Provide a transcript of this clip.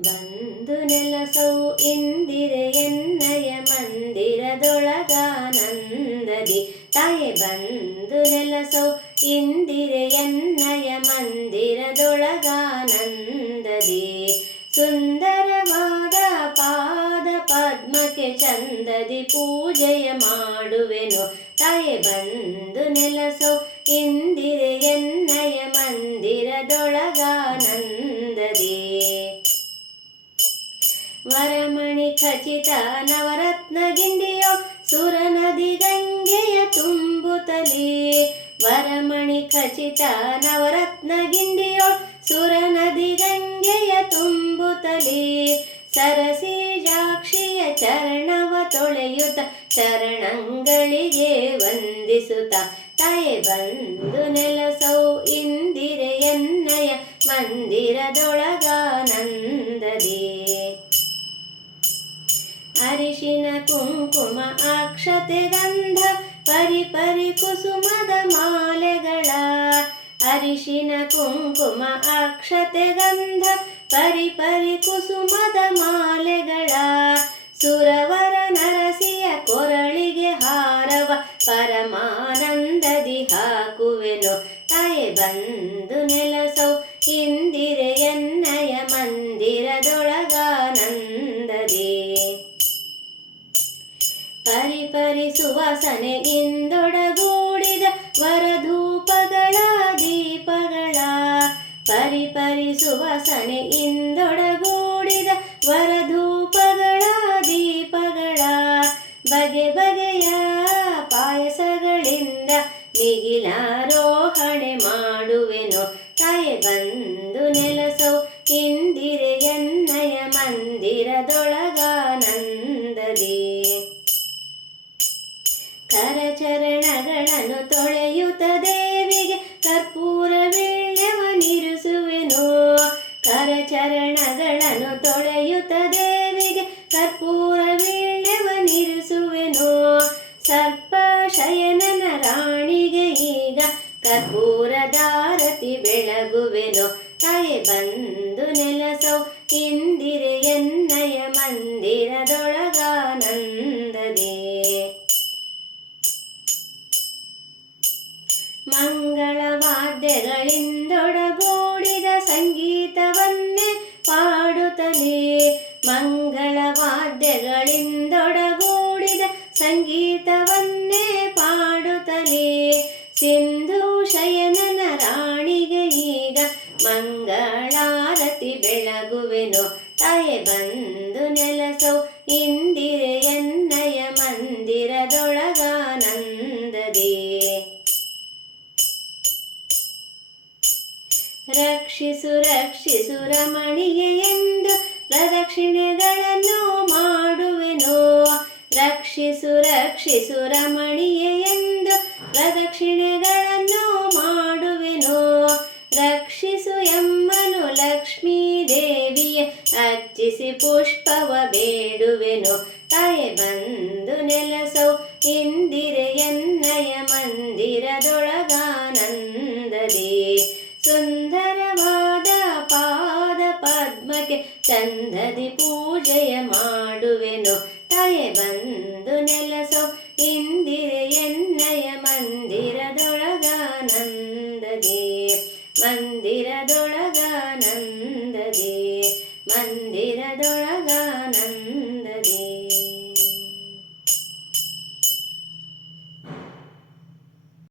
ಬಂದು ನೆಲಸೌ ಇಂದಿರೆಯನ್ನಯ ಮಂದಿರದೊಳಗಾನಂದದಿ ತಾಯೆ ಬಂದು ನೆಲಸೌ ಇಂದಿರೆಯನ್ನಯ ಮಂದಿರದೊಳಗಾನಂದದಿ ಸುಂದರವಾದ ಪಾದ ಪದ್ಮಕ್ಕೆ ಚಂದದಿ ಪೂಜೆಯ ಮಾಡುವೆನು. ತಾಯೆ ಬಂದು ನೆಲಸೋ ಇಂದಿರೆಯನ್ನಯ ಮಂದಿರದೊಳಗಾನಂದದಿ ವರಮಣಿ ಖಚಿತ ನವರತ್ನ ಗಿಂಡಿಯೋ, ಸುರನದಿ ಗಂಗೆಯ ತುಂಬುತ್ತಲೇ ವರಮಣಿ ಖಚಿತ ನವರತ್ನ ಗಿಂಡಿಯೋ, ಸುರನದಿ ಗಂಗೆಯ ತುಂಬುತ್ತಲೇ ಸರಸಿ ಜಾಕ್ಷಿಯ ಚರಣವ ತೊಳೆಯುತ್ತ ಚರಣಂಗಳಿಗೆ ವಂದಿಸುತ್ತ. ತಾಯೆ ಬಂದು ನೆಲಸೌ ಇಂದಿರೆಯನ್ನಯ ಮಂದಿರದೊಳಗಾನಂದದಿ ಅರಿಶಿನ ಕುಂಕುಮ, ಅಕ್ಷತೆ ಗಂಧ, ಪರಿ ಪರಿ ಕುಸುಮದ ಮಾಲೆಗಳ. ಅರಿಶಿನ ಕುಂಕುಮ, ಅಕ್ಷತೆ ಗಂಧ, ಪರಿ ಪರಿ ಕುಸುಮದ ಮಾಲೆಗಳ. ಸುರವರ ನರಸಿಯ ಕೊರಳಿಗೆ ಹಾರವ ಪರಮಾನಂದದಿ ಹಾಕುವೆನು. ತಾಯೆ ಬಂದು ನೆಲಸೌ ಇಂದಿರೆಯನ್ನಯ ಸುವಾಸನೆ ಇಂದೊಡಗೂಡಿದ ವರಧೂಪಗಳ ದೀಪಗಳ ಪರಿಪರಿಸುವ ಇಂದೊಡಗೂಡಿದ ವರಧೂಪಗಳ ದೀಪಗಳ ಬಗೆ ಬಗೆಯ ಪಾಯಸಗಳಿಂದ ಮಿಗಿಲಾರೋಹಣೆ ಮಾಡುವೆನು. ತಾಯೆ ಬಂದು ನೆಲಸೋ, ಇಂದಿರೆಯನ್ನಯ ಮಂದಿರದೊಳಗಾನಂದದಿ ಕರಚರಣಗಳನ್ನು ತೊಳೆಯುತ್ತ ದೇವಿಗೆ ಕರ್ಪೂರ ವೀಳ್ಯವನಿರಿಸುವೆನು ಕರಚರಣಗಳನ್ನು ತೊಳೆಯುತ್ತ ದೇವಿಗೆ ಕರ್ಪೂರ ವೀಳ್ಯವನಿರಿಸುವೆನು ಸರ್ಪ ಶಯನನ ರಾಣಿಗೆ ಈಗ ಕರ್ಪೂರದಾರತಿ ಬೆಳಗುವೆನು. ತಾಯಿ ಬಂದು ನೆಲಸೌ ಇಂದಿರೆಯನ್ನಯ ಮಂದಿರದೊಳಗಾನಂದದೇ ಮಂಗಳವಾದ್ಯಗಳಿಂದೊಡಗೂಡಿದ ಸಂಗೀತವನ್ನೇ ಪಾಡುತ್ತಲೇ ಮಂಗಳವಾದ್ಯಗಳಿಂದೊಡಗೂಡಿದ ಸಂಗೀತವನ್ನೇ ಪಾಡುತ್ತಲೇ ಸಿಂಧು ಶಯನನ ರಾಣಿಗೆ ಈಗ ಮಂಗಳಾರತಿ ಬೆಳಗುವೆನು. ತಾಯೆ ಬಂದು ನೆಲಸೋ ಇಂದಿರೆಯನ್ನಯ ರಕ್ಷಿಸು ರಕ್ಷಿಸು ರಮಣಿಗೆ ಎಂದು ಪ್ರದಕ್ಷಿಣೆಗಳನ್ನು ಮಾಡುವೆನು. ರಕ್ಷಿಸು ರಕ್ಷಿಸು ರಮಣಿಗೆ ಎಂದು ಪ್ರದಕ್ಷಿಣೆಗಳನ್ನು ಮಾಡುವೆನು. ರಕ್ಷಿಸು ಎಮ್ಮನು ಲಕ್ಷ್ಮೀ ದೇವಿಯ ಅರ್ಚಿಸಿ ಪುಷ್ಪವ ಬೇಡುವೆನು. ತಾಯೆ ಬಂದು ನೆಲಸೌ ಇಂದಿರೆಯನ್ನಯ ಮಂದಿರದೊಳಗಾನಂದದಿ ಚಂದದಿ ಪೂಜೆಯ ಮಾಡುವೆನು. ತಾಯೆ ಬಂದು ನೆಲಸೋ. ಇಂದಿರೆಯನ್ನಯ